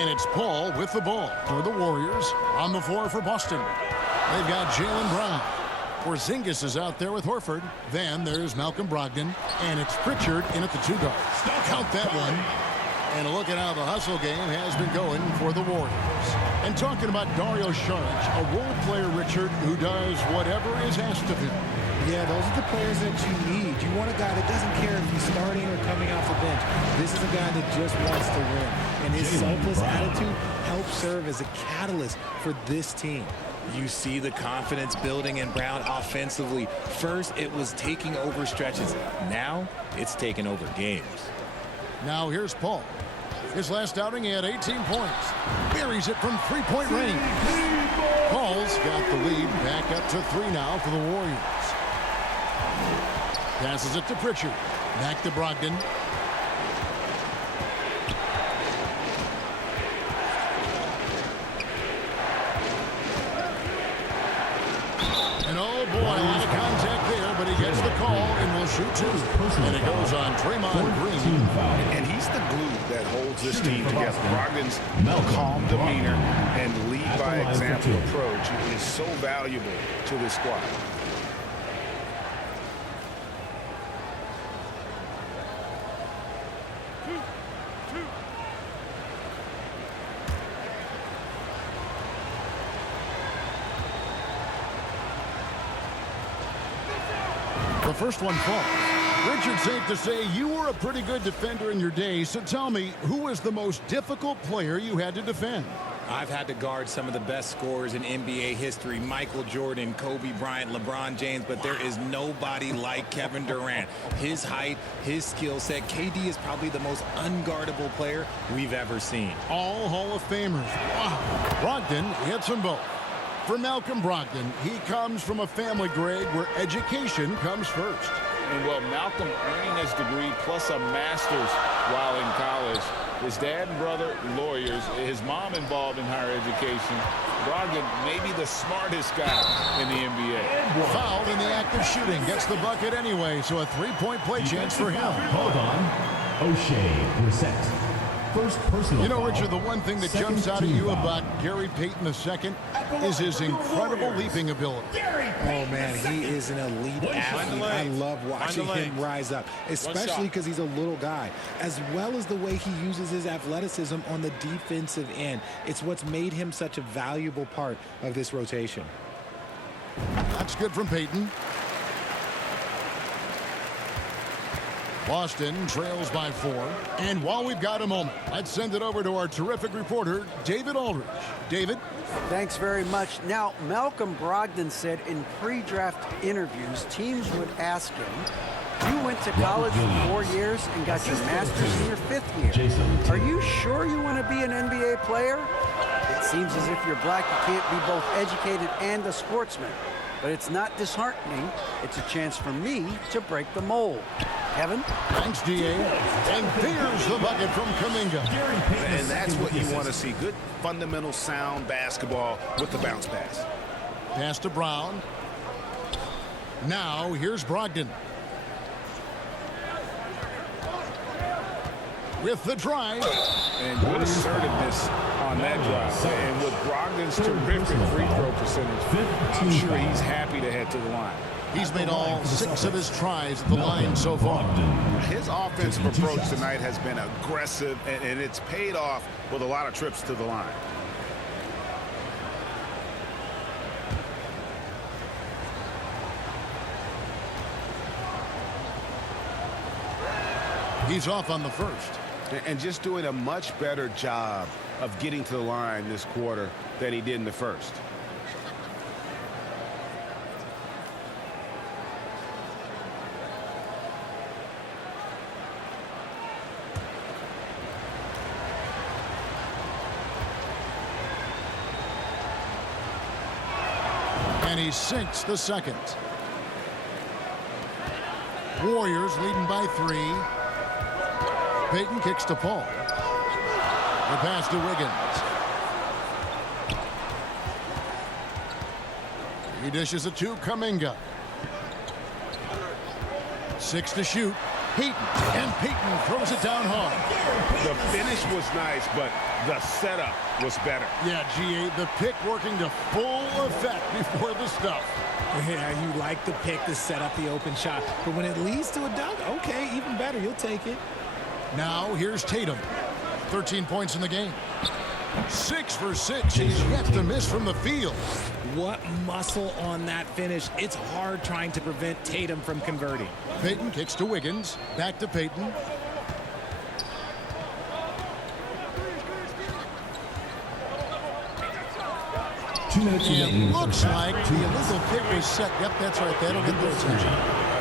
And it's Paul with the ball for the Warriors. On the floor for Boston, they've got Jaylen Brown. Porzingis is out there with Horford. Then there's Malcolm Brogdon. And it's Pritchard in at the 2 guard. Count that one. And a look at how the hustle game has been going for the Warriors. And talking about Dario Saric, a role player, Richard, who does whatever is asked of him. Yeah, those are the players that you need. You want a guy that doesn't care if he's starting or coming off the bench. This is a guy that just wants to win. And his selfless attitude helps serve as a catalyst for this team. You see the confidence building in Brown offensively. First, it was taking over stretches. Now, it's taking over games. Now here's Paul. His last outing, he had 18 points. Buries it from three-point range. Paul's got the lead back up to 3 now for the Warriors. Passes it to Pritchard. Back to Brogdon. And oh boy, a lot of contact there, but he gets the call and will shoot 2. And it goes on Draymond Green. And he's the glue that holds this team together. Brogdon's calm demeanor and lead by example approach is so valuable to this squad. The first one falls. Richard, safe to say you were a pretty good defender in your day, so tell me, who was the most difficult player you had to defend? I've had to guard some of the best scorers in NBA history. Michael Jordan, Kobe Bryant, LeBron James, but there is nobody like Kevin Durant. His height, his skill set. KD is probably the most unguardable player we've ever seen. All Hall of Famers. Wow. Brogdon hits them both. For Malcolm Brogdon, he comes from a family, Greg, where education comes first. And well, Malcolm earning his degree plus a master's while in college. His dad and brother, lawyers. His mom involved in higher education. Brogdon may be the smartest guy in the NBA. Fouled in the act of shooting. Gets the bucket anyway, so a 3-point play chance for him. Hold on. O'Shea Brissett. First personal. You know, Richard, the one thing that jumps out at you about Gary Payton II is his incredible leaping ability. Oh, man, he is an elite athlete. I love watching him rise up, especially because he's a little guy, as well as the way he uses his athleticism on the defensive end. It's what's made him such a valuable part of this rotation. That's good from Payton. Boston trails by 4. And while we've got a moment, let's send it over to our terrific reporter, David Aldridge. David? Thanks very much. Now, Malcolm Brogdon said in pre-draft interviews, teams would ask him, you went to college for 4 years and got your master's in your 5th year. Are you sure you want to be an NBA player? It seems as if you're black, you can't be both educated and a sportsman. But it's not disheartening. It's a chance for me to break the mold. Kevin? Thanks, D.A. And there's the bucket from Kuminga. And that's what you want to see. Good, fundamental, sound basketball with the bounce pass. Pass to Brown. Now, here's Brogdon. With the drive. And good assertiveness on that drive. And with Brogdon's terrific free throw percentage, I'm sure he's happy to head to the line. He's made all 6 of his tries at the line so far. His offensive approach tonight has been aggressive, and it's paid off with a lot of trips to the line. He's off on the first. And just doing a much better job of getting to the line this quarter than he did in the first. And he sinks the second. Warriors leading by 3. Payton kicks to Paul. The pass to Wiggins. He dishes it to Kuminga. 6 to shoot. Payton, and Payton throws it down hard. The finish was nice, but the setup was better. Yeah, G.A., the pick working to full effect before the stuff. Yeah, you like the pick to set up the open shot, but when it leads to a dunk, okay, even better, you'll take it. Now here's Tatum. 13 points in the game. 6 for 6. He's yet to miss from the field. What muscle on that finish. It's hard trying to prevent Tatum from converting. Payton kicks to Wiggins. Back to Payton. It looks like the illegal kick was set. Yep, that's right. That'll get their attention.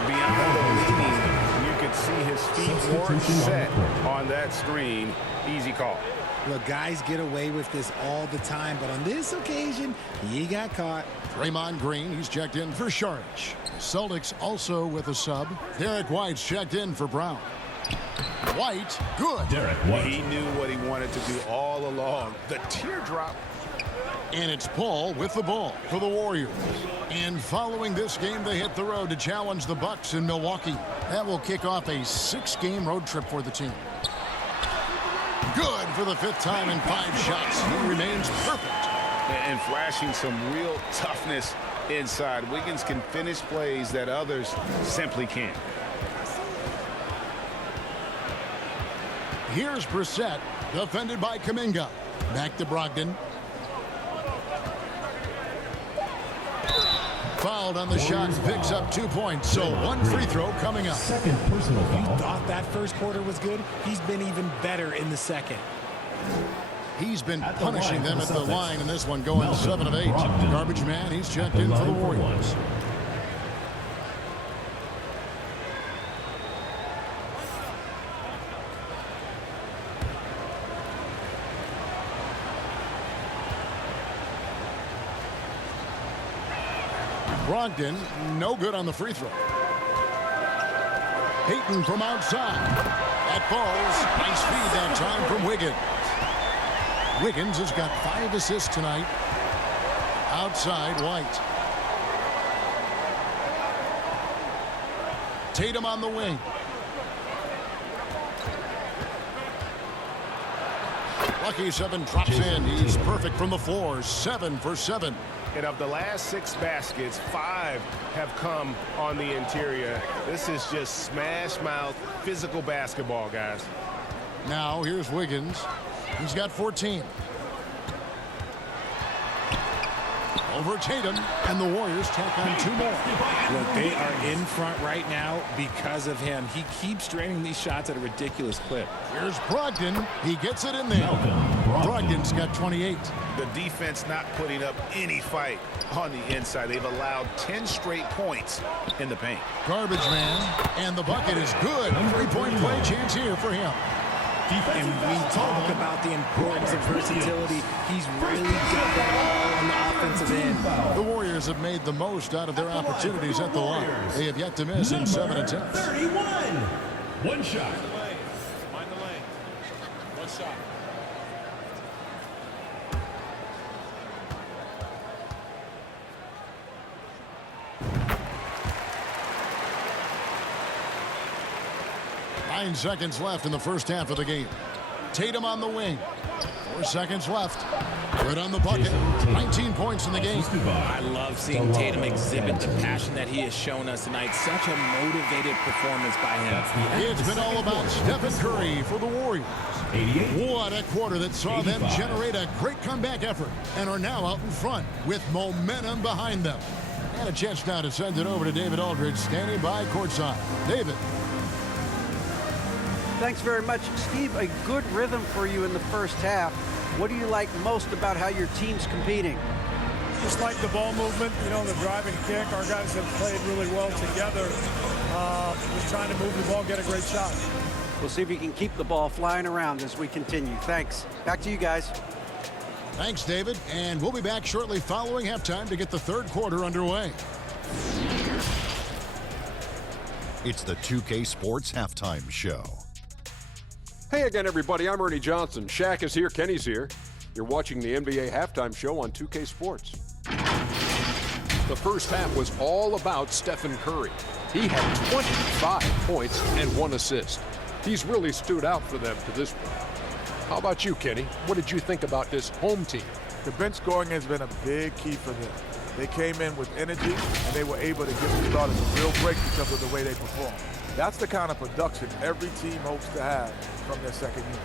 Beyond the leading, you could see his feet weren't set on that screen. Easy call. Look, guys get away with this all the time, but on this occasion, he got caught. Draymond Green, he's checked in for Sharich. Celtics also with a sub. Derek White's checked in for Brown. White, good. Derek White. He knew what he wanted to do all along. The teardrop. And it's Paul with the ball for the Warriors. And following this game, they hit the road to challenge the Bucks in Milwaukee. That will kick off a 6-game road trip for the team. Good for the 5th time in 5 shots. He remains perfect. And flashing some real toughness inside. Wiggins can finish plays that others simply can't. Here's Brissett, defended by Kuminga. Back to Brogdon. Fouled on the shot, picks up 2 points. So 1 free throw coming up. Second personal foul. You thought that first quarter was good? He's been even better in the second. He's been punishing them at the line in this one, going 7 of 8. Garbage man, he's checked in for the Warriors. Brogdon, no good on the free throw. Payton from outside. That falls. Nice feed that time from Wiggins. Wiggins has got 5 assists tonight. Outside, White. Tatum on the wing. Lucky 7 drops in. He's perfect from the floor. 7 for 7. And of the last 6 baskets, 5 have come on the interior. This is just smash mouth physical basketball, guys. Now here's Wiggins. He's got 14. Over Tatum, and the Warriors tack on 2 more. Look, they are in front right now because of him. He keeps draining these shots at a ridiculous clip. Here's Brogdon. He gets it in there. Brogdon's got 28. The defense not putting up any fight on the inside. They've allowed 10 straight points in the paint. Garbage man, and the bucket is good. 3-point play chance here for him. And we talk about the importance of versatility. He's really got that all on the offensive end. The Warriors have made the most out of their opportunities at the line. They have yet to miss in 7 attempts. 31. One shot. Mind the lane. One shot. Nine seconds left in the first half of the game. Tatum on the wing. 4 seconds left. Good on the bucket. 19 points in the game. I love seeing Tatum exhibit the passion that he has shown us tonight. Such a motivated performance by him. It's been all about Stephen Curry for the Warriors. 88. What a quarter that saw them generate a great comeback effort and are now out in front with momentum behind them. And a chance now to send it over to David Aldridge, standing by courtside. David. Thanks very much, Steve. A good rhythm for you in the first half. What do you like most about how your team's competing? Just like the ball movement, you know, the driving kick. Our guys have played really well together. Just trying to move the ball, get a great shot. We'll see if you can keep the ball flying around as we continue. Thanks. Back to you guys. Thanks, David. And we'll be back shortly following halftime to get the third quarter underway. It's the 2K Sports Halftime Show. Hey again, everybody. I'm Ernie Johnson. Shaq is here. Kenny's here. You're watching the NBA Halftime Show on 2K Sports. The first half was all about Stephen Curry. He had 25 points and 1 assist. He's really stood out for them to this point. How about you, Kenny? What did you think about this home team? The bench scoring has been a big key for them. They came in with energy, and they were able to give the starters a real break because of the way they performed. That's the kind of production every team hopes to have from their second unit.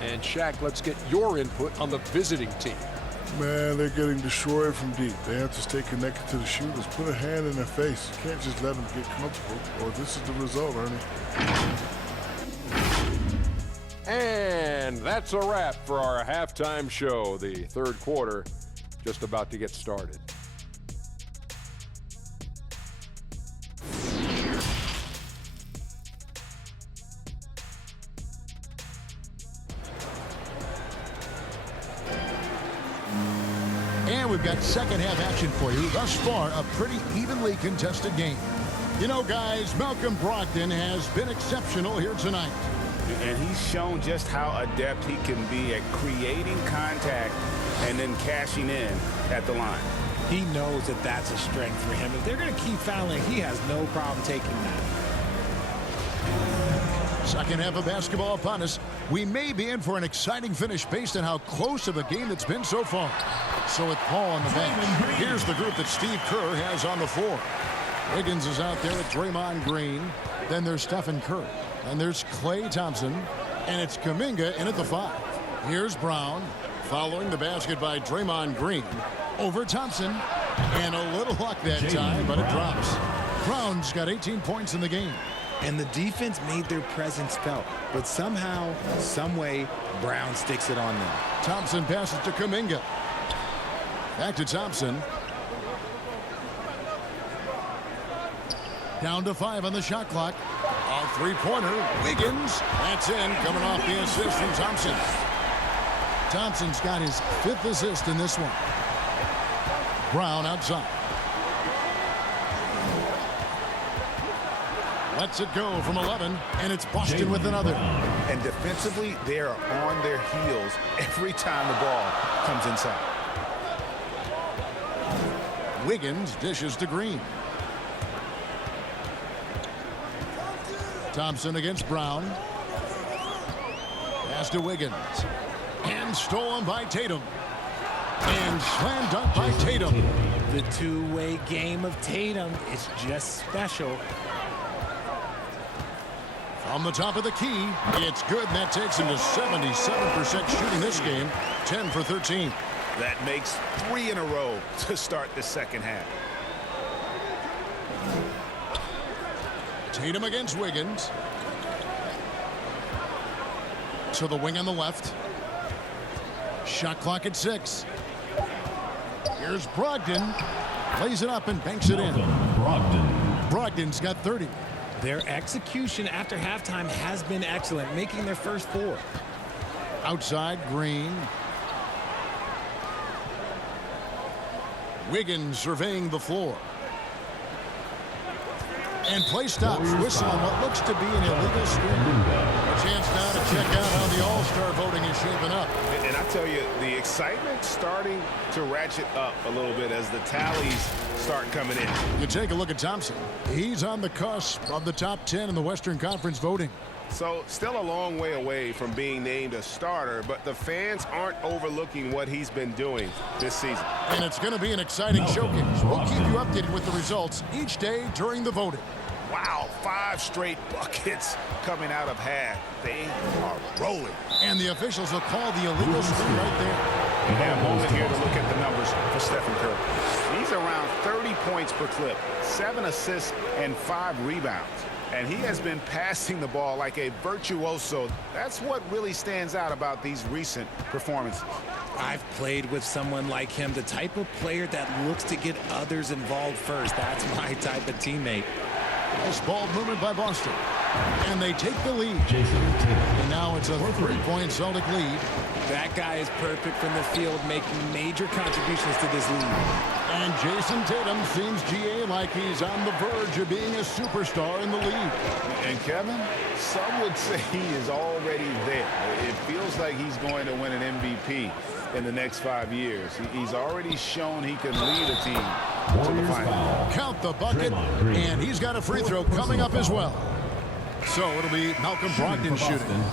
And Shaq, let's get your input on the visiting team. Man, they're getting destroyed from deep. They have to stay connected to the shooters. Put a hand in their face. You can't just let them get comfortable, or this is the result, Ernie. And that's a wrap for our halftime show. The third quarter just about to get started. And we've got second half action for you. Thus far, a pretty evenly contested game. You know, guys, Malcolm Brogdon has been exceptional here tonight. And he's shown just how adept he can be at creating contact and then cashing in at the line. He knows that that's a strength for him. If they're going to keep fouling, he has no problem taking that. Second half of basketball upon us. We may be in for an exciting finish based on how close of a game it's been so far. So with Paul on the bench, here's the group that Steve Kerr has on the floor. Wiggins is out there with Draymond Green. Then there's Stephen Curry. And there's Klay Thompson. And it's Kuminga in at the 5. Here's Brown following the basket by Draymond Green. Over Thompson. And a little luck that time, but it drops. Brown's got 18 points in the game. And the defense made their presence felt. But somehow, some way, Brown sticks it on them. Thompson passes to Kuminga. Back to Thompson. Down to 5 on the shot clock. A three-pointer. Wiggins. That's in. Coming off the assist from Thompson. Thompson's got his 5th assist in this one. Brown outside. Lets it go from 11, and it's Boston with another. And defensively, they are on their heels every time the ball comes inside. Wiggins dishes to Green. Thompson against Brown. Pass to Wiggins. And stolen by Tatum. And slam dunk by Tatum. The two-way game of Tatum is just special. From the top of the key, it's good, and that takes him to 77% shooting this game, 10 for 13. That makes 3 in a row to start the second half. Tatum against Wiggins. To the wing on the left. Shot clock at 6. Here's Brogdon. Lays it up and banks it in. Brogdon's got 30. Their execution after halftime has been excellent, making their first 4. Outside, Green. Wiggins surveying the floor. And play stops. Whistle on what looks to be an illegal screen. A chance now to check out how the All-Star voting is shaping up. And I tell you, the excitement's starting to ratchet up a little bit as the tallies start coming in. You take a look at Thompson. He's on the cusp of the top 10 in the Western Conference voting. So still a long way away from being named a starter, but the fans aren't overlooking what he's been doing this season. And it's going to be an exciting showcase. We'll keep you updated with the results each day during the voting. Wow, 5 straight buckets coming out of half. They are rolling. And the officials will call the illegal screen right there. We have a moment here to look at the numbers for Stephen Curry. He's around 30 points per clip, 7 assists, and 5 rebounds. And he has been passing the ball like a virtuoso. That's what really stands out about these recent performances. I've played with someone like him, the type of player that looks to get others involved first. That's my type of teammate. Nice ball movement by Boston. And they take the lead. And now it's a 3-point Celtic lead. That guy is perfect from the field, making major contributions to this lead. And Jason Tatum seems, GA, like he's on the verge of being a superstar in the league. And Kevin, some would say he is already there. It feels like he's going to win an MVP in the next 5 years. He's already shown he can lead a team to the final. Count the bucket, and he's got a free throw coming up as well. So it'll be Malcolm Brogdon shooting.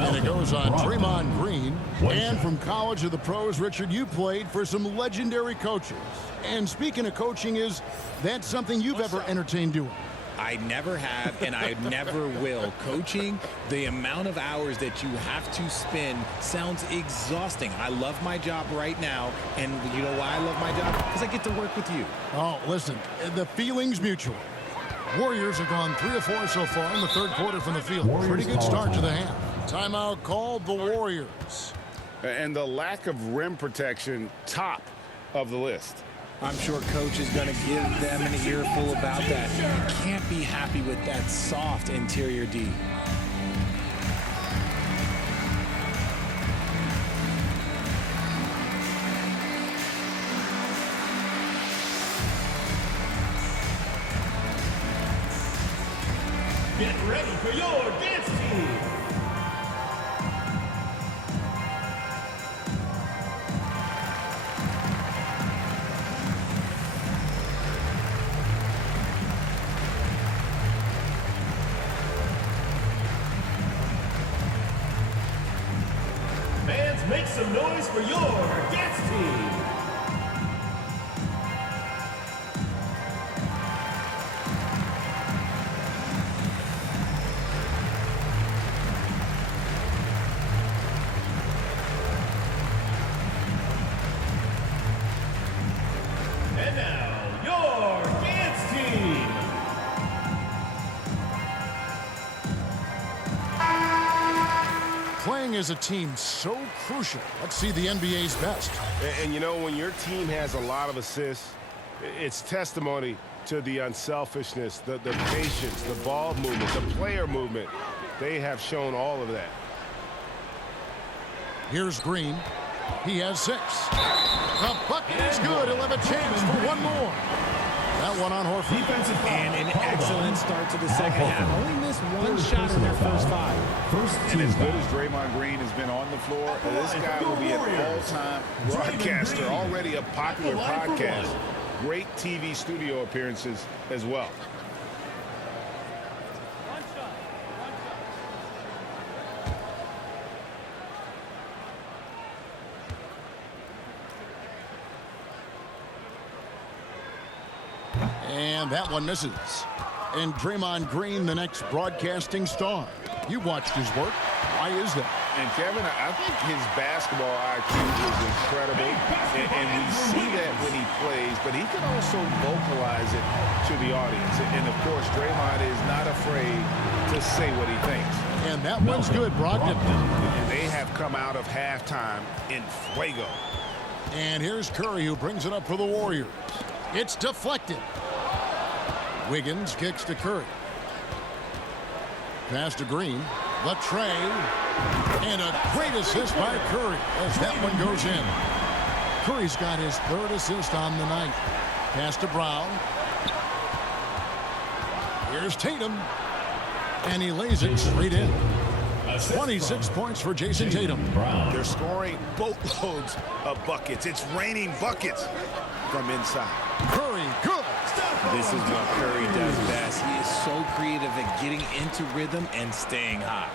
And it goes on Draymond Green. And from college to the pros, Richard, you played for some legendary coaches. And speaking of coaching, is that something you've ever entertained doing? I never have, and I never will. Coaching, the amount of hours that you have to spend sounds exhausting. I love my job right now, and you know why I love my job? Because I get to work with you. Oh, listen, the feeling's mutual. Warriors have gone 3 of 4 so far in the third quarter from the field. Pretty good start to the half. Timeout called the Warriors. And the lack of rim protection, top of the list. I'm sure Coach is going to give them an earful about that. You can't be happy with that soft interior D. Get ready for your dance team. Fans, make some noise for your dance team. And now, your dance team. Playing as a team so crucial. Let's see the NBA's best. And you know, when your team has a lot of assists, it's testimony to the unselfishness, the patience, the ball movement, the player movement. They have shown all of that. Here's Green. He has 6. The bucket is good. He'll have a chance for one more. That one on Horford. And an excellent start to the second half. Only missed one shot in their first 5. And as good as Draymond Green has been on the floor, this guy will be an all-time broadcaster, already a popular podcast. Great TV studio appearances as well. And that one misses. And Draymond Green, the next broadcasting star. You watched his work. Why is that? And Kevin, I think his basketball IQ is incredible. And we see that when he plays, but he can also vocalize it to the audience. And of course, Draymond is not afraid to say what he thinks. And that one's good, Brogdon. And they have come out of halftime in fuego. And here's Curry, who brings it up for the Warriors. It's deflected. Wiggins kicks to Curry. Pass to Green. The tray. And a great assist by Curry as that one goes in. Curry's got his 3rd assist on the night. Pass to Brown. Here's Tatum. And he lays it straight in. 26 points for Jason Tatum. They're scoring boatloads of buckets. It's raining buckets from inside. Curry, good. This is what Curry does best. He is so creative at getting into rhythm and staying hot.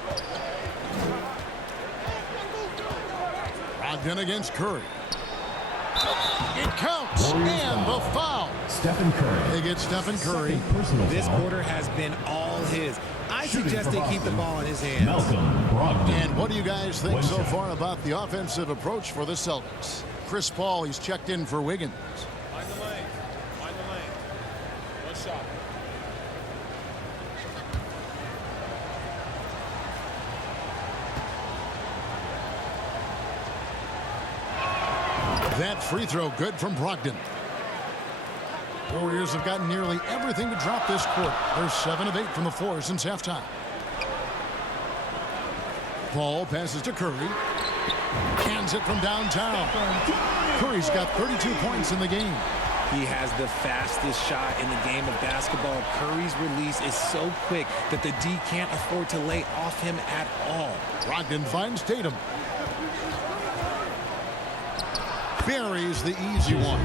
Brogdon against Curry. It counts. And the foul. Stephen Curry. They get Stephen Curry. This quarter has been all his. I suggest they keep the ball in his hands. Malcolm Brogdon. And what do you guys think so far about the offensive approach for the Celtics? Chris Paul, he's checked in for Wiggins. Find the lane. Find the lane. One shot. That free throw good from Brogdon. Warriors have gotten nearly everything to drop this quarter. They're 7 of 8 from the floor since halftime. Paul passes to Curry. Hands it from downtown. Curry's got 32 points in the game. He has the fastest shot in the game of basketball. Curry's release is so quick that the D can't afford to lay off him at all. Brogdon finds Tatum. buries the easy one.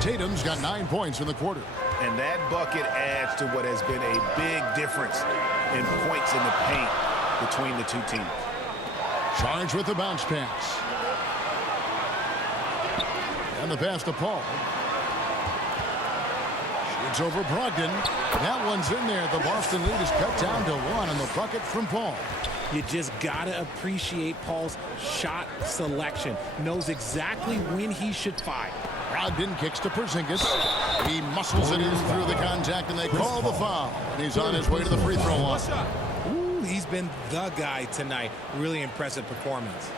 Tatum's got 9 points in the quarter. And that bucket adds to what has been a big difference in points in the paint between the two teams. Charged with the bounce pass. And the pass to Paul. Shoots over Brogdon. That one's in there. The Boston lead is cut down to 1 on the bucket from Paul. You just got to appreciate Paul's shot selection. Knows exactly when he should fire. Brogdon kicks to Porzingis. He muscles it in through the contact, and they call the foul. And he's on his way to the free throw line. Ooh, he's been the guy tonight. Really impressive performance.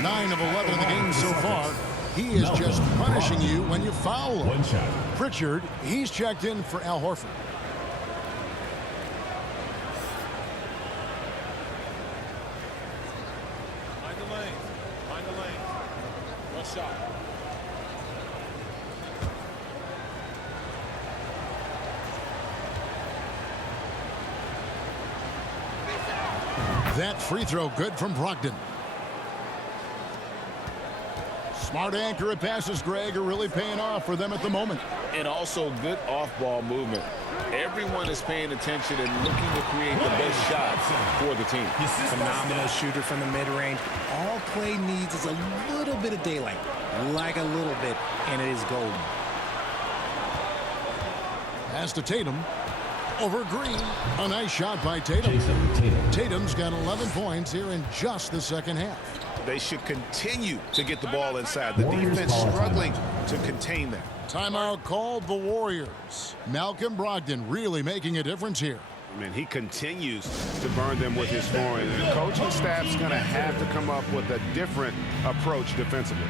9 of 11 in the game so far. He is just punishing you when you foul him. Pritchard, he's checked in for Al Horford. Find the lane. Find the lane. One shot. That free throw good from Brogdon. Smart accurate passes, Greg, are really paying off for them at the moment. And also good off-ball movement. Everyone is paying attention and looking to create the best shots for the team. Phenomenal shooter from the mid-range. All Clay needs is a little bit of daylight. Like a little bit, and it is golden. Pass to Tatum. Over Green. A nice shot by Tatum. Tatum's got 11 points here in just the second half. They should continue to get the ball inside. The defense struggling to contain them. Timeout called the Warriors. Malcolm Brogdon really making a difference here. I mean, he continues to burn them with his scoring. The coaching staff's going to have to come up with a different approach defensively.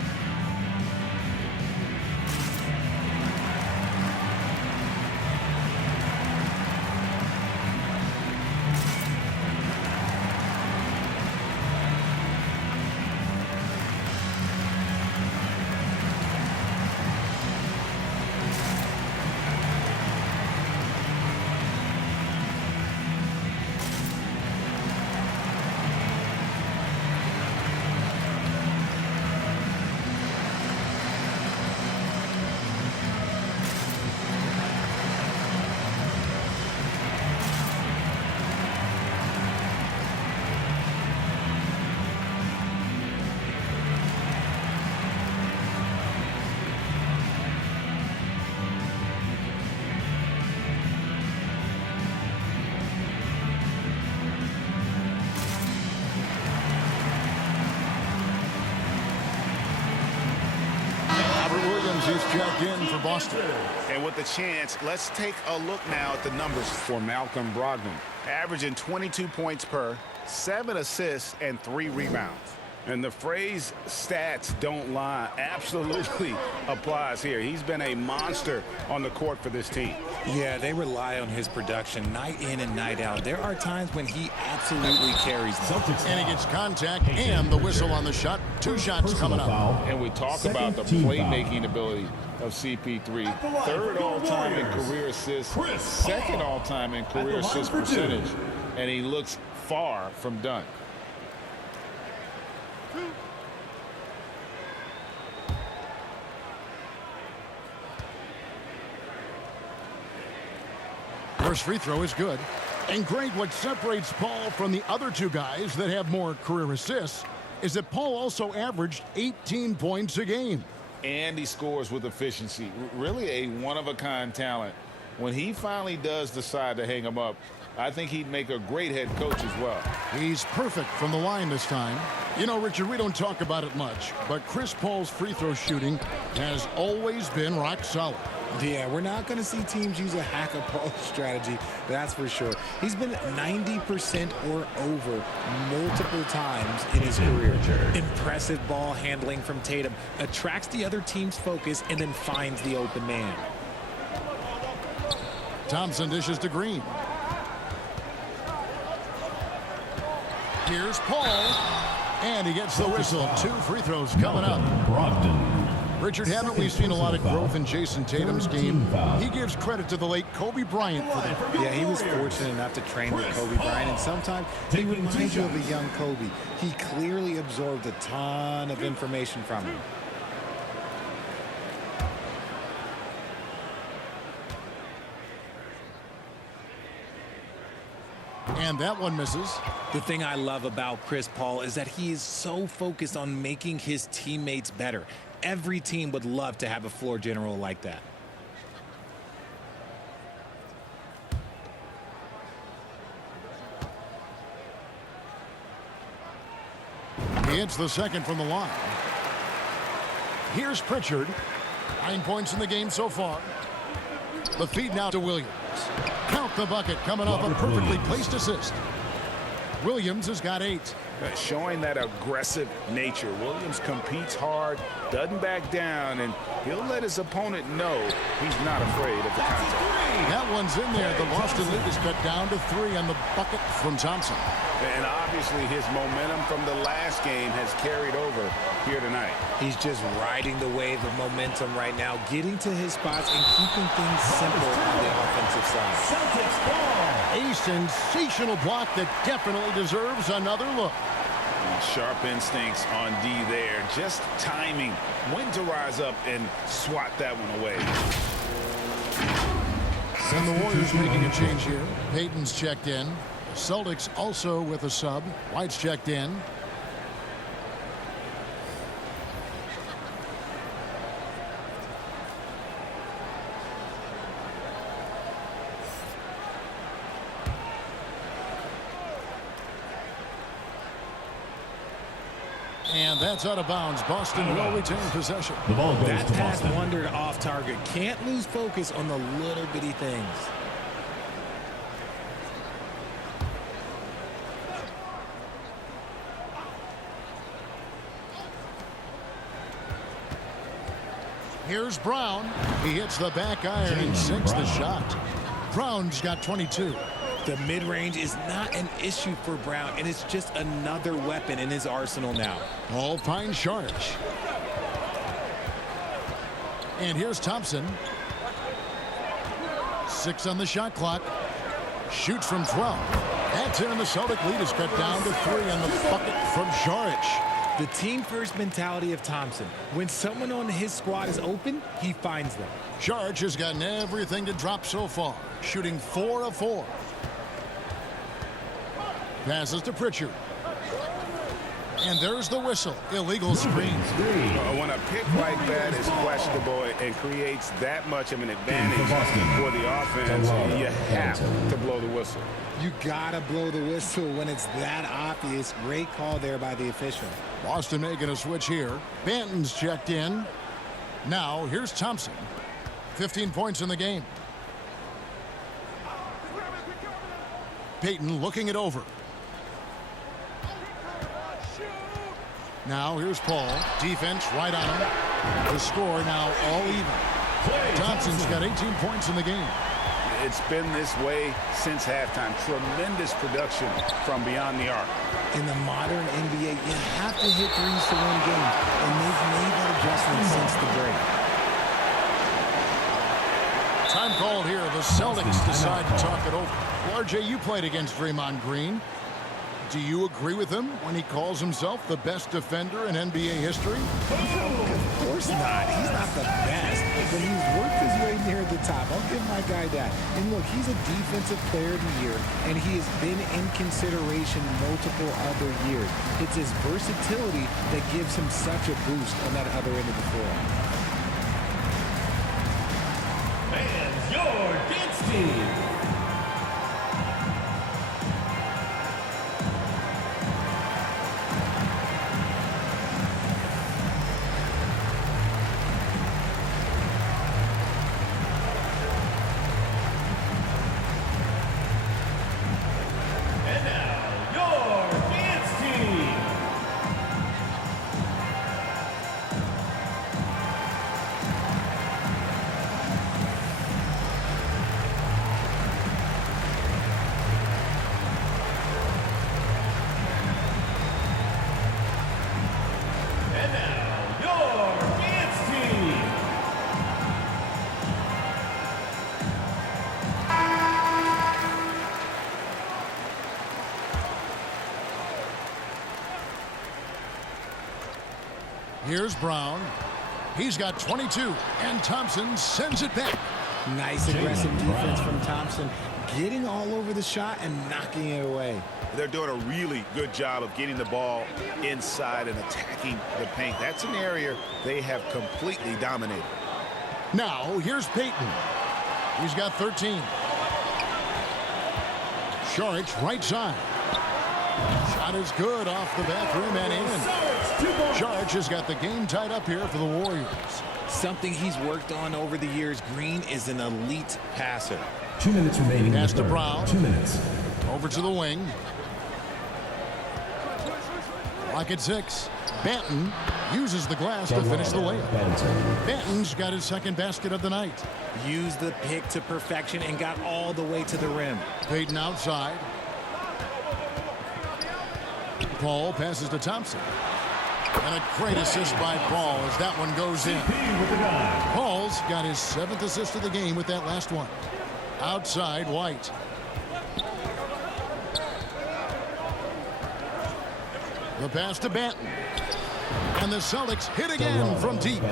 Is checked in for Boston. And with the chance, let's take a look now at the numbers for Malcolm Brogdon. Averaging 22 points per, 7 assists, and 3 rebounds. And the phrase stats don't lie absolutely applies here. He's been a monster on the court for this team. Yeah, they rely on his production night in and night out. There are times when he absolutely carries them. And he gets contact and the whistle on the shot. 2 shots coming up. And we talk about the playmaking ability of CP3. 3rd all-time in career assists, 2nd all-time in career assist percentage. And he looks far from done. First free throw is good. And Greg, what separates Paul from the other 2 guys that have more career assists is that Paul also averaged 18 points a game. And he scores with efficiency. Really a one-of-a-kind talent. When he finally does decide to hang him up, I think he'd make a great head coach as well. He's perfect from the line this time. You know, Richard, we don't talk about it much, but Chris Paul's free throw shooting has always been rock solid. Yeah, we're not going to see teams use a hack of Paul strategy, that's for sure. He's been 90% or over multiple times in his career. Impressive ball handling from Tatum. Attracts the other team's focus and then finds the open man. Thompson dishes to Green. Here's Paul. And he gets the whistle. 2 free throws coming up. Richard, haven't we seen a lot of growth in Jason Tatum's game? He gives credit to the late Kobe Bryant for that. Yeah, he was fortunate enough to train with Kobe Bryant, and sometimes he reminds you of a young Kobe. He clearly absorbed a ton of information from him. And that one misses. The thing I love about Chris Paul is that he is so focused on making his teammates better. Every team would love to have a floor general like that. He hits the second from the line. Here's Pritchard. 9 points in the game so far. The feed now to Williams. Count the bucket coming off a perfectly placed assist. Williams has got 8. Showing that aggressive nature. Williams competes hard, doesn't back down, and he'll let his opponent know he's not afraid of the contact. That one's in there. The Boston lead is cut down to 3 on the bucket from Thompson. And obviously his momentum from the last game has carried over here tonight. He's just riding the wave of momentum right now, getting to his spots and keeping things simple on the offensive side. A sensational block that definitely deserves another look. Sharp instincts on D there. Just timing when to rise up and swat that one away. And the Warriors making a change here. Payton's checked in. Celtics also with a sub. White's checked in. And that's out of bounds. Boston will retain possession. The ball goes That to pass Boston. wandered off target. Can't lose focus on the little bitty things. Here's Brown. He hits the back iron and sinks the shot. Brown's got 22. The mid-range is not an issue for Brown, and it's just another weapon in his arsenal now. All fine charge. And here's Thompson. 6 on the shot clock. Shoots from 12. That's it, and the Celtic lead is cut down to 3 on the bucket from Šarić. The team-first mentality of Thompson. When someone on his squad is open, he finds them. Šarić has gotten everything to drop so far, shooting 4 of 4. Passes to Pritchard. And there's the whistle. Illegal screen. When a pick like that is questionable and creates that much of an advantage for the offense, you have to blow the whistle. You gotta blow the whistle when it's that obvious. Great call there by the official. Boston making a switch here. Banton's checked in. Now here's Thompson. 15 points in the game. Payton looking it over. Now here's Paul. Defense right on him. The score now all even. Thompson's got 18 points in the game. It's been this way since halftime. Tremendous production from beyond the arc. In the modern NBA, you have to hit threes to win games, and they've made that adjustment since the break. Time called here. The Celtics decide to talk it over. Well, RJ, you played against Draymond Green. Do you agree with him when he calls himself the best defender in NBA history? Of course not. He's not the best, but he's worked his way near the top. I'll give my guy that. And look, he's a defensive player of the year, and he has been in consideration multiple other years. It's his versatility that gives him such a boost on that other end of the floor. And your dance team. Here's Brown. He's got 22, and Thompson sends it back. Nice aggressive defense from Thompson. getting all over the shot and knocking it away. They're doing a really good job of getting the ball inside and attacking the paint. That's an area they have completely dominated. Now, here's Payton. He's got 13. Saric, right side. Shot is good off the back rim and in. Saric has got the game tied up here for the Warriors. Something he's worked on over the years. Green is an elite passer. 2 minutes remaining. Pass to Brown. 2 minutes. Over to the wing. Lock at 6. Banton uses the glass to finish the layup. Banton's got his second basket of the night. Used the pick to perfection and got all the way to the rim. Payton outside. Paul passes to Thompson. And a great assist by Paul as that one goes in. Paul's got his 7th assist of the game with that last one. Outside, White. The pass to Banton. And the Celtics hit again from deep.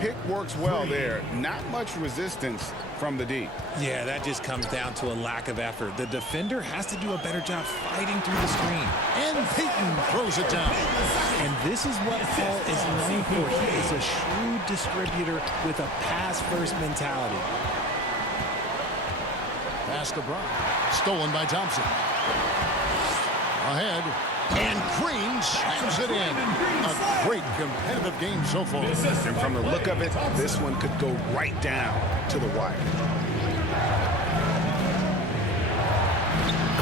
Pick works well there. Not much resistance from the D. Yeah, that just comes down to a lack of effort. The defender has to do a better job fighting through the screen. And Payton throws it down. And this is what Paul is known for. He is a shrewd distributor with a pass-first mentality. Pass to Brown. Stolen by Thompson. Ahead. And Green slams it in. A great competitive game so far. And from the look of it, this one could go right down to the wire.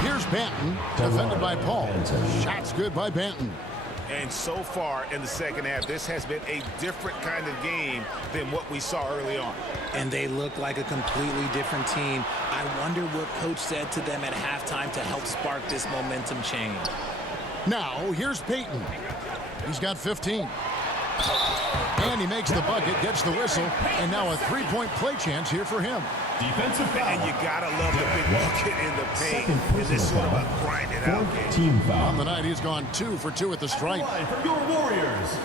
Here's Banton, defended by Paul. Shots good by Banton. And so far in the second half, this has been a different kind of game than what we saw early on. And they look like a completely different team. I wonder what coach said to them at halftime to help spark this momentum change. Now, here's Payton. He's got 15. And he makes the bucket, gets the whistle, and now a three-point play chance here for him. Defensive foul. And you gotta love the big bucket in the paint. In this sort of a grinded out game. Team foul. On the night, he's gone 2 for 2 at the stripe. For your Warriors,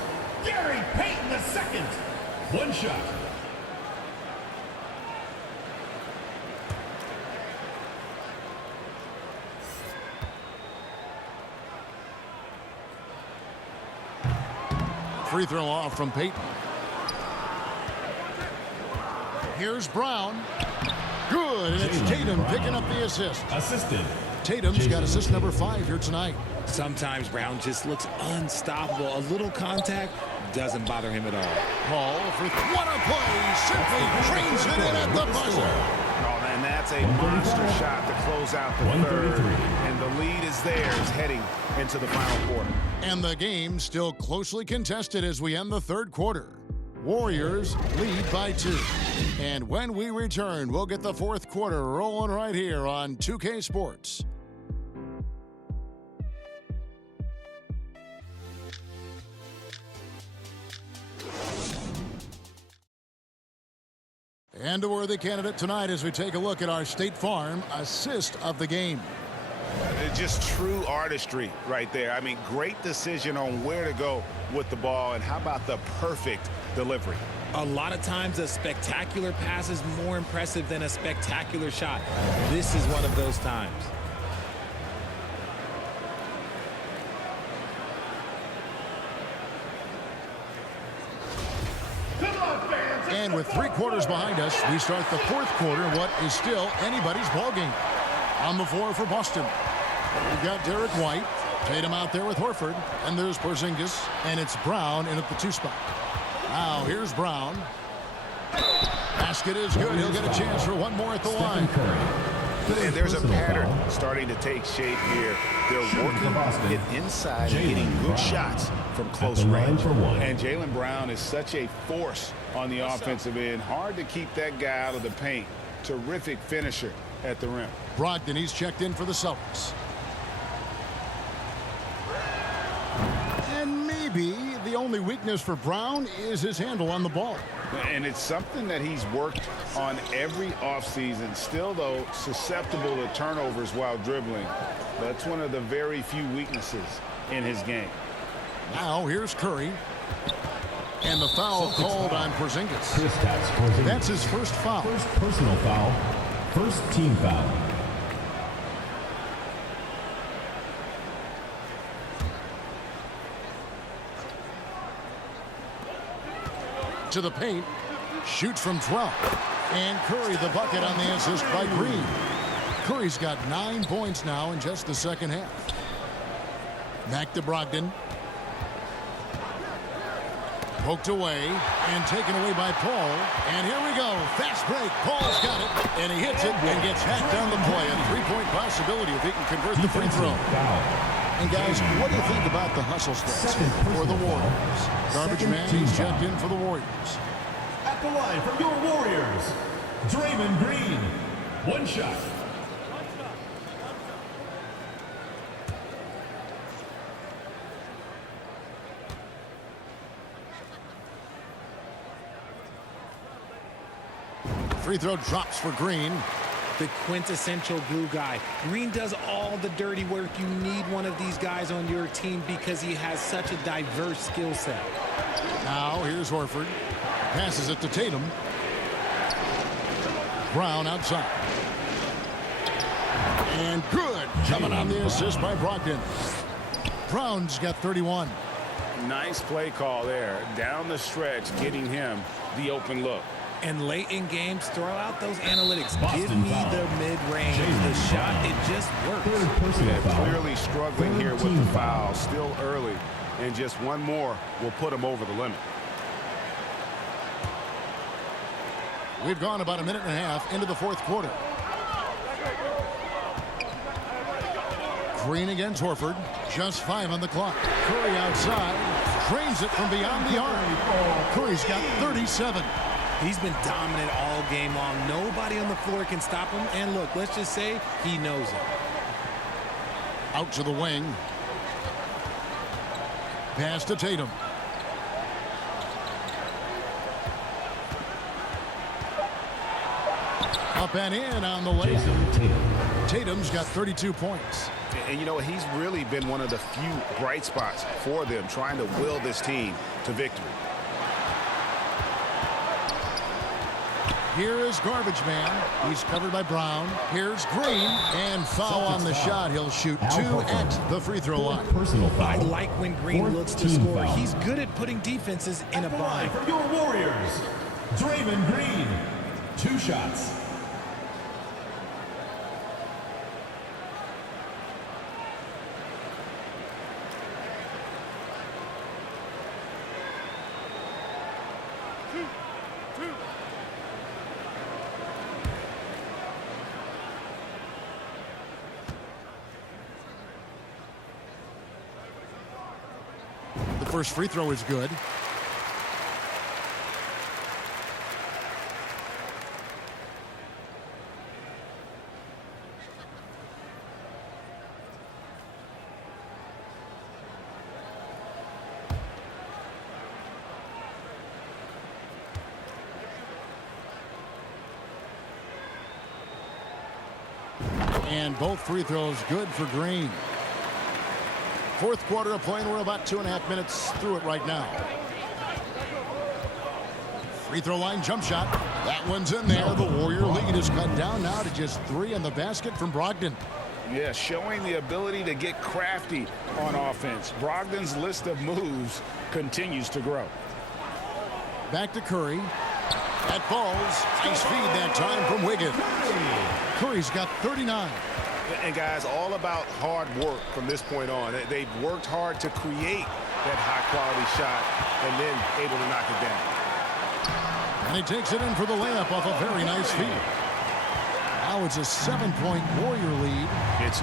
Gary Payton II. One shot. Free throw off from Payton. Here's Brown. Good, and it's Tatum picking up the assist. Assisted. Tatum's got assist number 5 here tonight. Sometimes Brown just looks unstoppable. A little contact doesn't bother him at all. Paul for what a play. Simply drains it in at the buzzer. Oh, man, that's a monster shot to close out the third. And the lead is theirs heading into the final quarter. And the game still closely contested as we end the third quarter. Warriors lead by 2. And when we return, we'll get the fourth quarter rolling right here on 2K Sports. And a worthy candidate tonight as we take a look at our State Farm assist of the game. Just true artistry right there. I mean, great decision on where to go with the ball, and how about the perfect delivery? A lot of times a spectacular pass is more impressive than a spectacular shot. This is one of those times. And with 3 quarters behind us, we start the fourth quarter in what is still anybody's ballgame. On the floor for Boston, we've got Derek White. Tatum out there with Horford. And there's Porzingis. And it's Brown in at the 2 spot. Now here's Brown. Basket is good. He'll get a chance for one more at the line. And there's a pattern starting to take shape here. They're working it inside and getting good shots from close range. And Jaylen Brown is such a force on the offensive end. Hard to keep that guy out of the paint. Terrific finisher at the rim. Brogdon, he's checked in for the Celtics. And maybe the only weakness for Brown is his handle on the ball. And it's something that he's worked on every offseason. Still, though, susceptible to turnovers while dribbling. That's one of the very few weaknesses in his game. Now here's Curry. And the foul called on Porzingis. That's his first foul. First personal foul. First team foul. To the paint. Shoots from 12. And Curry the bucket on the assist by Green. Curry's got 9 points now in just the second half. Back to Brogdon. Poked away and taken away by Paul. And here we go. Fast break. Paul's got it. And he hits it and gets hacked down the play. A three-point possibility if he can convert the free throw. And guys, what do you think about the hustle stats for the Warriors? Garbage man, he's checked in for the Warriors. At the line from your Warriors, Draymond Green. 1 shot. Free throw drops for Green. The quintessential glue guy. Green does all the dirty work. You need one of these guys on your team because he has such a diverse skill set. Now here's Horford. Passes it to Tatum. Brown outside. And good. Coming on the assist by Brogdon. Brown's got 31. Nice play call there. Down the stretch, getting him the open look. And late in games, throw out those analytics. Give me the mid-range. The shot, it just works. Yeah, clearly struggling here with the foul. Still early. And just one more will put him over the limit. We've gone about a minute and a half into the fourth quarter. Green against Horford. Just 5 on the clock. Curry outside. Drains it from beyond the arc. Curry's got 37. He's been dominant all game long. Nobody on the floor can stop him. And look, let's just say he knows it. Out to the wing. Pass to Tatum. Up and in on the layup. Tatum's got 32 points. And you know, he's really been one of the few bright spots for them, trying to will this team to victory. Here is Garbage Man. He's covered by Brown. Here's Green. And foul on the shot. He'll shoot 2 at the free throw line. I like when Green looks to score. He's good at putting defenses in a bind. For your Warriors, Draymond Green. 2 shots. First free throw is good. And both free throws good for Green. Fourth quarter of play, and we're about 2.5 minutes through it right now. Free throw line jump shot. That one's in there. The Warrior lead is cut down now to just 3 on the basket from Brogdon. Yeah, showing the ability to get crafty on offense. Brogdon's list of moves continues to grow. Back to Curry. That falls. Nice feed that time from Wiggins. Curry's got 39. And guys, all about hard work from this point on. They've worked hard to create that high-quality shot and then able to knock it down. And he takes it in for the layup off a very nice feed. Now it's a 7-point Warrior lead. It's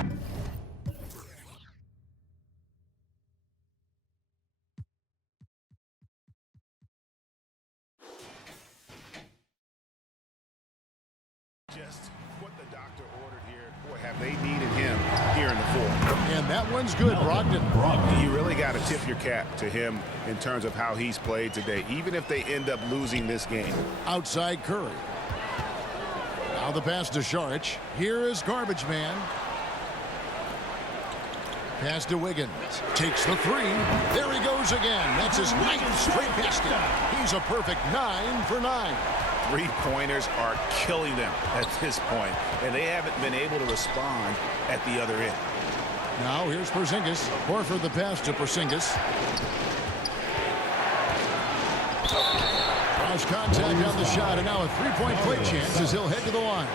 just what the doctor ordered here. Boy, have they needed him here in the fourth. And that one's good, Brogdon. You really got to tip your cap to him in terms of how he's played today, even if they end up losing this game. Outside Curry. Now the pass to Saric. Here is Garbage Man. Pass to Wiggins. Takes the 3. There he goes again. That's his 9th straight basket. He's a perfect 9 for 9. Three-pointers are killing them at this point, and they haven't been able to respond at the other end. Now here's Porzingis. Horford the pass to Porzingis. Has contact on the shot, and now a three-point play chance as he'll head to the line.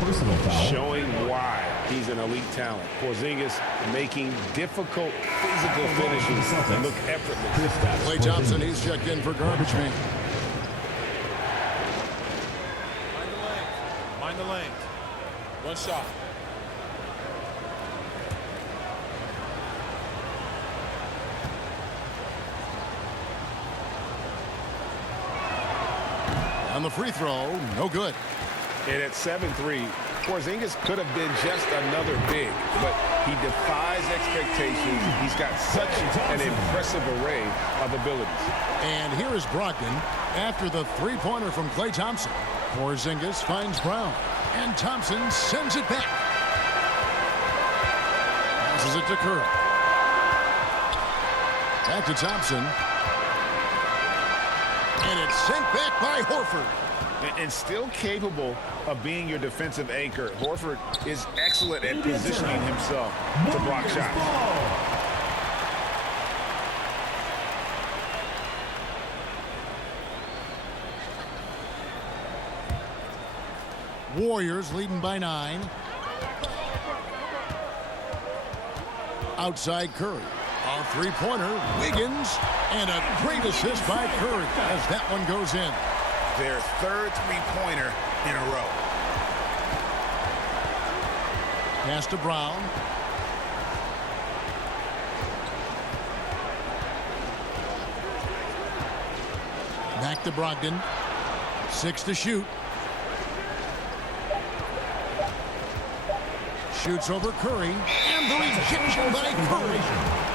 Personal foul. Showing why he's an elite talent. Porzingis making difficult physical finishes that look effortless. Klay Thompson, he's checked in for garbage man. Mind the lane. One shot. On the free throw, no good. And at 7-3, Porzingis could have been just another big, but he defies expectations. He's got such an impressive array of abilities. And here is Brogdon after the three-pointer from Klay Thompson. Porzingis finds Brown, and Thompson sends it back. Passes it to Curry. Back to Thompson. And it's sent back by Horford. And still capable of being your defensive anchor. Horford is excellent at positioning himself to block shots. Warriors leading by 9. Outside Curry. A three-pointer, Wiggins, and a great assist by Curry as that one goes in. Their third three-pointer in a row. Pass to Brown. Back to Brogdon. 6 to shoot. Shoots over Curry, and the rejection by Curry.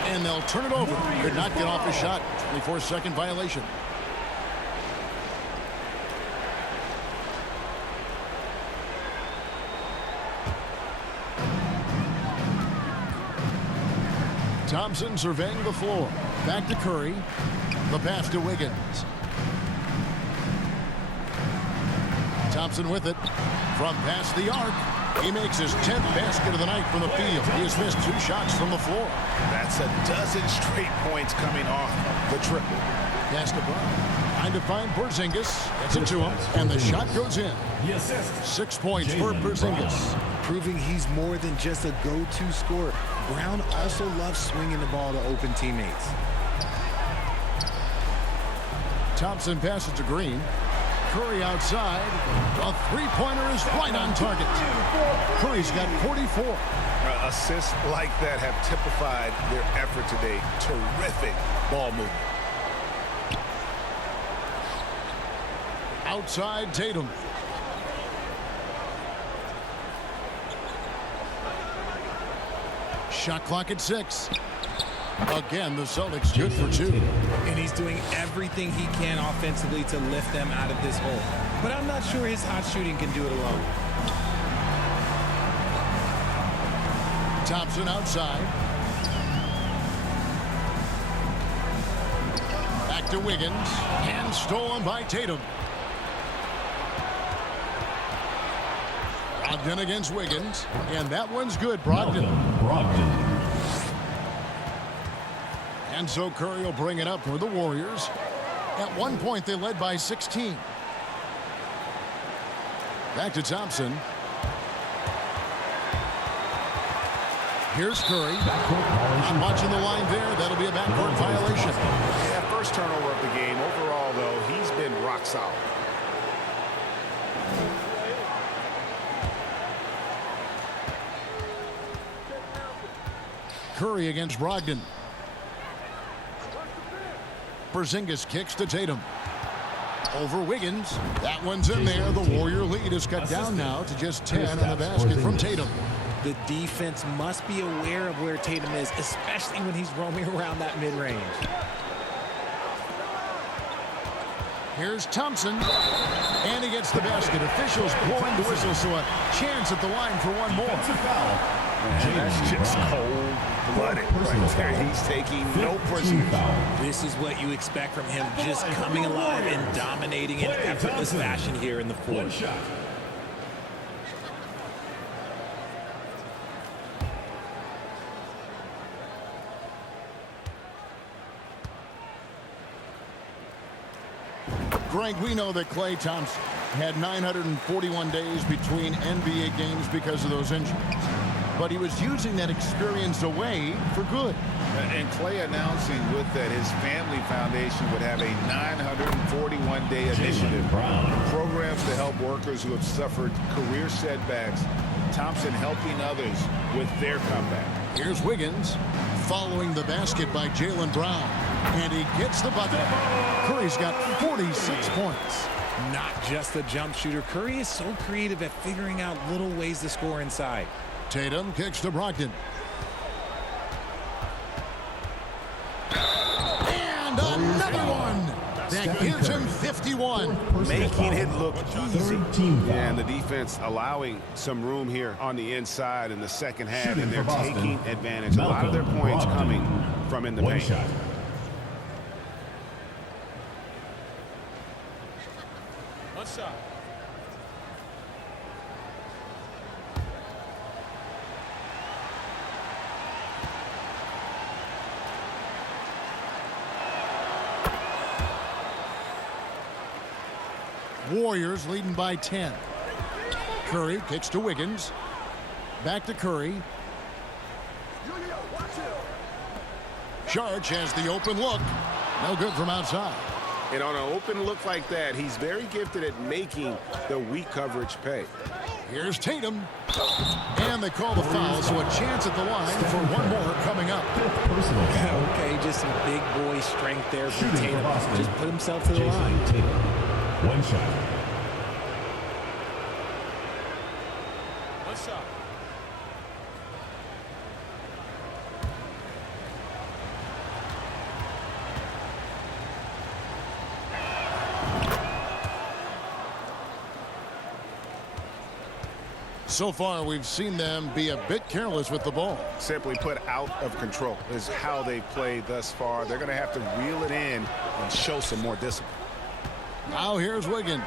And they'll turn it over. Could not get off his shot. 24-second violation. Thompson surveying the floor. Back to Curry. The pass to Wiggins. Thompson with it. From past the arc. He makes his 10th basket of the night from the field. He has missed 2 shots from the floor. That's a dozen straight points coming off the triple. Pass to Brown. Trying to find Porzingis. Gets it to him, and the shot goes in. 6 points for Porzingis. Proving he's more than just a go-to scorer. Brown also loves swinging the ball to open teammates. Thompson passes to Green. Curry outside. A three-pointer is right on target. Curry's got 44. Assists like that have typified their effort today. Terrific ball movement. Outside Tatum. Shot clock at 6. Again, the Celtics good for 2. And he's doing everything he can offensively to lift them out of this hole. But I'm not sure his hot shooting can do it alone. Thompson outside. Back to Wiggins. And stolen by Tatum. Brogdon against Wiggins. And that one's good, Brogdon. And so Curry will bring it up for the Warriors. At one point, they led by 16. Back to Thompson. Here's Curry. Not watching the line there. That'll be a backcourt violation. Yeah, first turnover of the game. Overall, though, he's been rock solid. Curry against Brogdon. Porzingis kicks to Tatum. Over Wiggins. That one's in there. The Warrior lead is cut down now to just 10 on the basket from Tatum. The defense must be aware of where Tatum is, especially when he's roaming around that mid-range. Here's Thompson. And he gets the basket. Officials blowing the whistle, so a chance at the line for one more. That's just cold-blooded right there. He's taking no prisoners. This is what you expect from him, just coming alive and dominating in effortless fashion here in the fourth. Greg, we know that Klay Thompson had 941 days between NBA games because of those injuries. But he was using that experience away for good. And Klay announcing with that his family foundation would have a 941-day initiative. Programs to help workers who have suffered career setbacks. Thompson helping others with their comeback. Here's Wiggins following the basket by Jaylen Brown. And he gets the bucket. Curry's got 46 points. Not just a jump shooter. Curry is so creative at figuring out little ways to score inside. Tatum kicks to Brogdon. And another one. That gives him 51. Making it look easy. And the defense allowing some room here on the inside in the second half. And they're taking advantage. A lot of their points coming from in the paint. Warriors leading by 10. Curry kicks to Wiggins. Back to Curry. Sharch has the open look. No good from outside. And on an open look like that, he's very gifted at making the weak coverage pay. Here's Tatum. And they call the foul, so a chance at the line for one more coming up. Okay, just some big boy strength there from Tatum. Just put himself to the line. One shot. One shot. So far, we've seen them be a bit careless with the ball. Simply put, out of control is how they played thus far. They're going to have to reel it in and show some more discipline. Now here's Wiggins.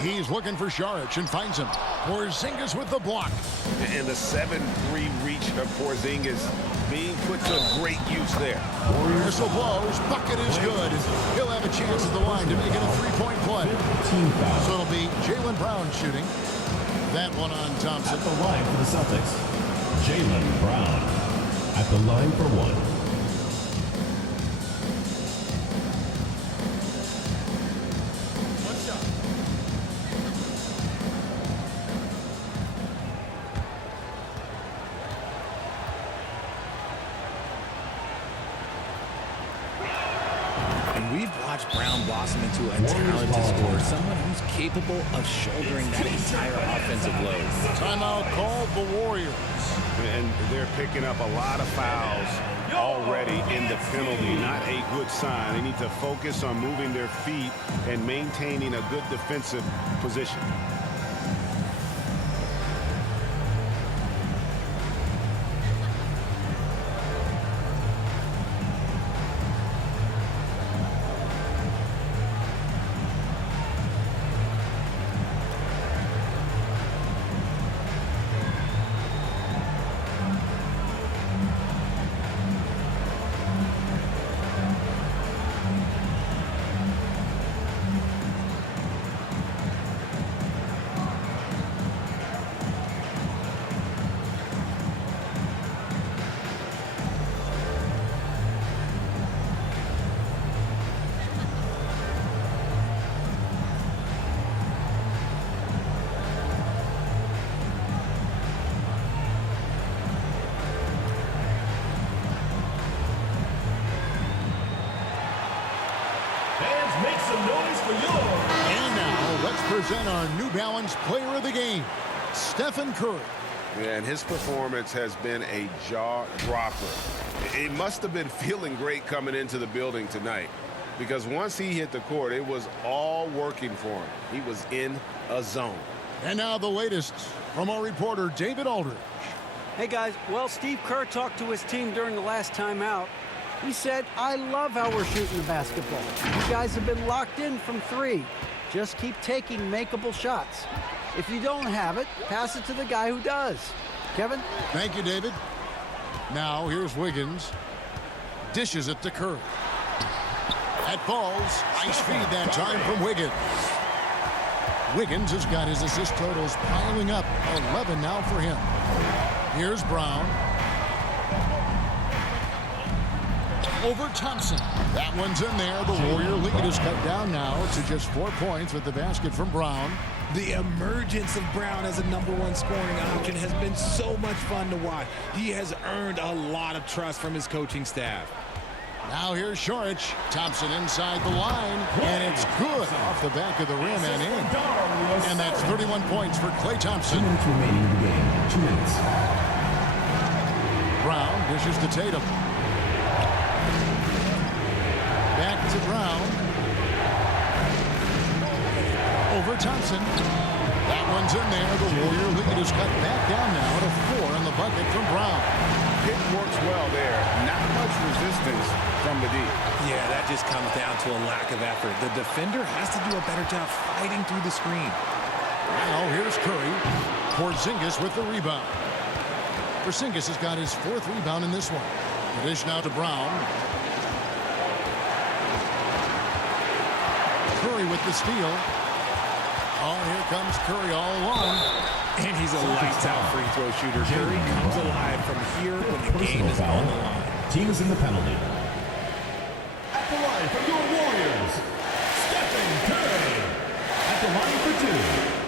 He's looking for Sharch and finds him. Porzingis with the block. And the 7-3 reach of Porzingis being put to great use there. Whistle blows. Bucket is good. He'll have a chance at the line to make it a three-point play. So it'll be Jaylen Brown shooting. That one on Thompson. At the line for the Celtics, Jaylen Brown. At the line for one. Brown blossom into a talented scorer, someone who's capable of shouldering that entire offensive load. Timeout called the Warriors. And they're picking up a lot of fouls already in the penalty. Not a good sign. They need to focus on moving their feet and maintaining a good defensive position. Make some noise for your. And now let's present our New Balance player of the game, Stephen Curry. And his performance has been a jaw dropper. He must have been feeling great coming into the building tonight, because once he hit the court, it was all working for him. He was in a zone. And now the latest from our reporter, David Aldridge. Hey, guys. Well, Steve Kerr talked to his team during the last timeout. He said, I love how we're shooting the basketball. You guys have been locked in from three. Just keep taking makeable shots. If you don't have it, pass it to the guy who does. Kevin? Thank you, David. Now, here's Wiggins. Dishes it to Curry. That falls. Nice feed that time from Wiggins. Wiggins has got his assist totals piling up. 11 now for him. Here's Brown. Over Thompson. That one's in there. The Warrior lead is cut down now to just 4 points with the basket from Brown. The emergence of Brown as a #1 scoring option has been so much fun to watch. He has earned a lot of trust from his coaching staff. Now here's Šorić. Thompson inside the line, and it's good off the back of the rim and in. And that's 31 points for Klay Thompson. 2 minutes remaining in the game. 2 minutes. Brown dishes to Tatum. Back to Brown. Over Thompson. That one's in there. The Warrior lead is cut back down now to 4 on the bucket from Brown. It works well there. Not much resistance from the D. Yeah, that just comes down to a lack of effort. The defender has to do a better job fighting through the screen. Now here's Curry. Porzingis with the rebound. Porzingis has got his 4th rebound in this one. The dish now to Brown. Curry with the steal. Oh, here comes Curry all alone. And he's a lights-out free throw shooter. Curry comes alive from here when the game is on the line. Team is in the penalty. At the line for your Warriors, Stephen Curry. At the line for 2.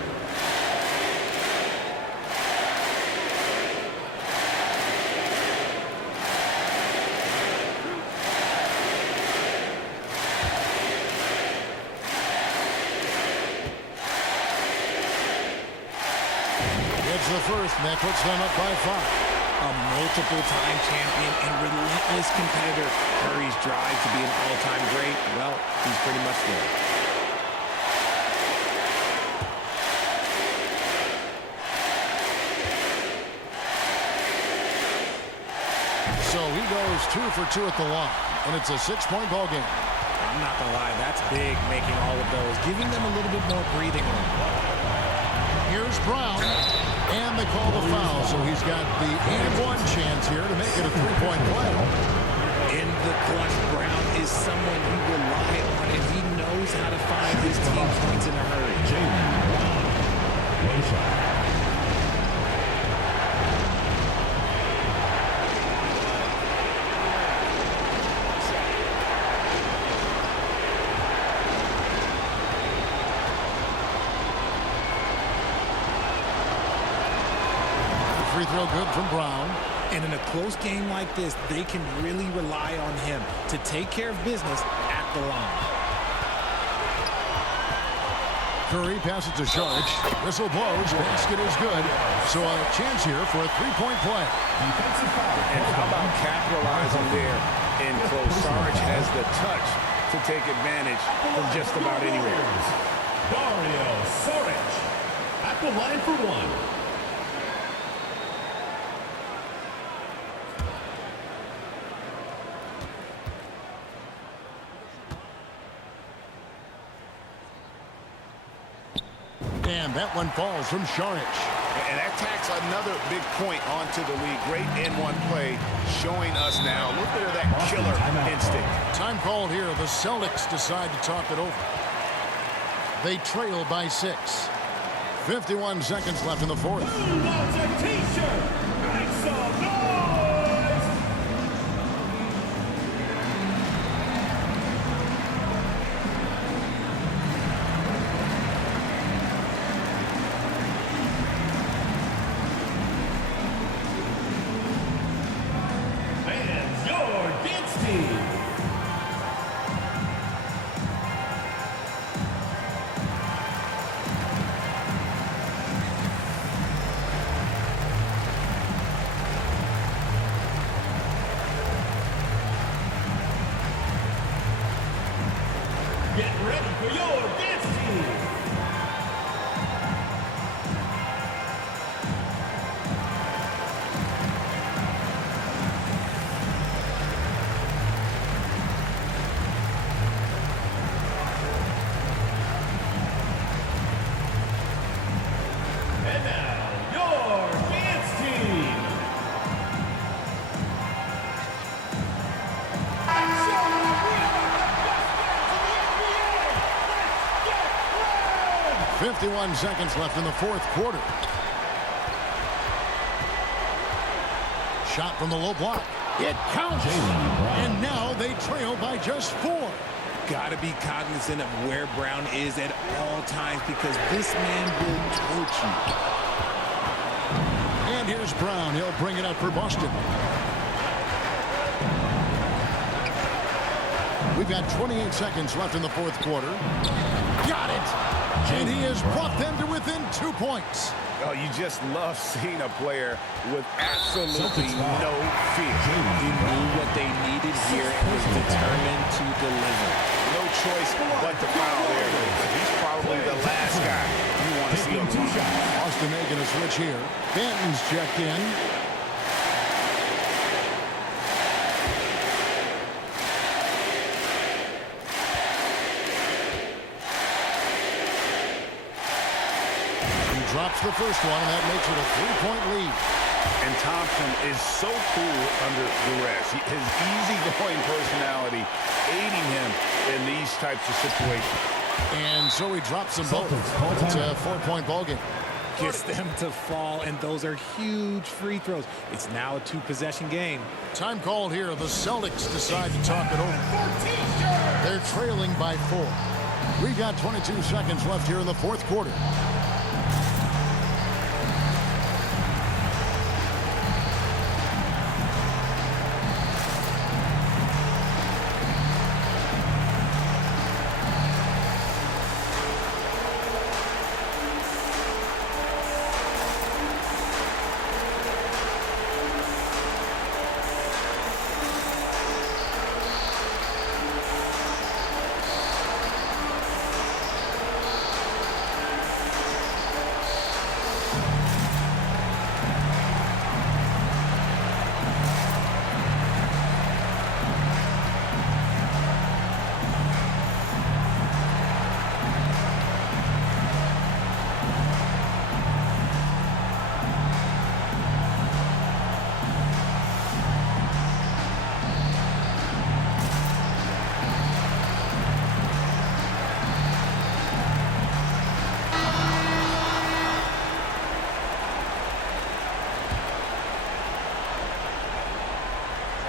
The first, and that puts them up by 5. A multiple-time champion and relentless competitor. Curry's drive to be an all-time great, well, he's pretty much there. So he goes 2 for 2 at the line, and it's a 6-point ball game. I'm not going to lie, that's big, making all of those, giving them a little bit more breathing room. Here's Brown. And they call the foul, so he's got the and-one chance here to make it a 3-point play. In the clutch, Brown is someone you rely on, and he knows how to find his team points in a hurry. Jaylen Brown. 1 shot. Free throw good from Brown. And in a close game like this, they can really rely on him to take care of business at the line. Curry passes to Šorić. Whistle blows. Basket is good. So a chance here for a 3-point play. Defensive foul. And how about capitalizing there in close? Šorić has the touch to take advantage from just about anywhere. Dario Saric at the line for 1. And that one falls from Šorić. And that tacks another big point onto the league. Great N1 play showing us now a little bit of that killer instinct. Time called here. The Celtics decide to talk it over. They trail by 6. 51 seconds left in the 4th. Who wants a t-shirt? Make some noise! 51 seconds left in the fourth quarter. Shot from the low block. It counts. And now they trail by just 4. Got to be cognizant of where Brown is at all times because this man will torch you. And here's Brown. He'll bring it up for Boston. We've got 28 seconds left in the fourth quarter. Got it! And he has brought them to within 2 points. Oh, you just love seeing a player with absolutely no fear. He knew what they needed here and was determined to deliver. No choice but to foul there. He's probably the last guy you want to see on the line. Boston making a switch here. Banton's checked in. Drops the first one, and that makes it a 3-point lead. And Thompson is so cool under duress. His easygoing personality aiding him in these types of situations. And so he drops them both. It's a 4-point ballgame. Gets them to fall, and those are huge free throws. It's now a 2-possession game. Time called here. The Celtics decide to talk it over. They're trailing by 4. We've got 22 seconds left here in the fourth quarter.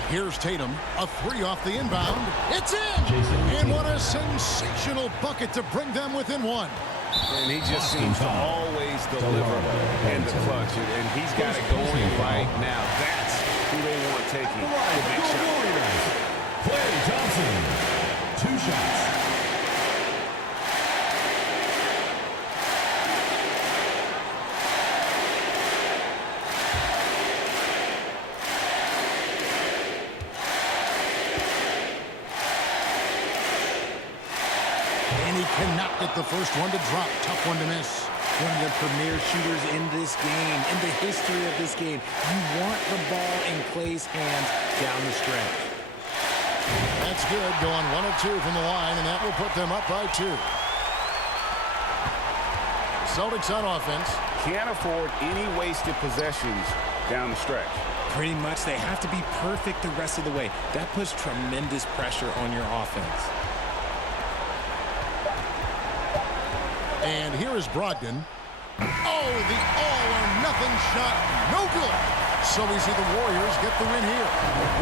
Here's Tatum, a 3 off the inbound. It's in! And what a sensational bucket to bring them within 1. And he just seems to always deliver in the clutch. And he's got it going right now. That's who they want taking the big shot. Klay Thompson, 2 shots. Cannot get the first one to drop. Tough one to miss. One of the premier shooters in this game, in the history of this game. You want the ball in Klay's hands down the stretch. That's good. Going 1 of 2 from the line, and that will put them up by 2. Celtics on offense. Can't afford any wasted possessions down the stretch. Pretty much. They have to be perfect the rest of the way. That puts tremendous pressure on your offense. And here is Brogdon. Oh, the all-or-nothing shot. No good. So we see the Warriors get the win here.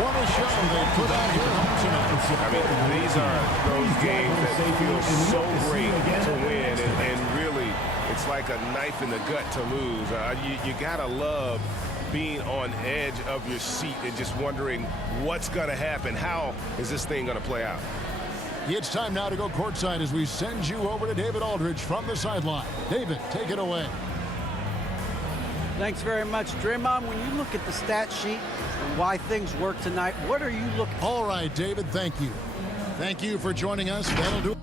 What a show they put out here home tonight. I mean, these are those games that feel so great to win. And really, it's like a knife in the gut to lose. You got to love being on edge of your seat and just wondering what's going to happen. How is this thing going to play out? It's time now to go courtside as we send you over to David Aldridge from the sideline. David, take it away. Thanks very much, Draymond. When you look at the stat sheet and why things work tonight, what are you looking for? All right, David, thank you. Thank you for joining us. That'll do it.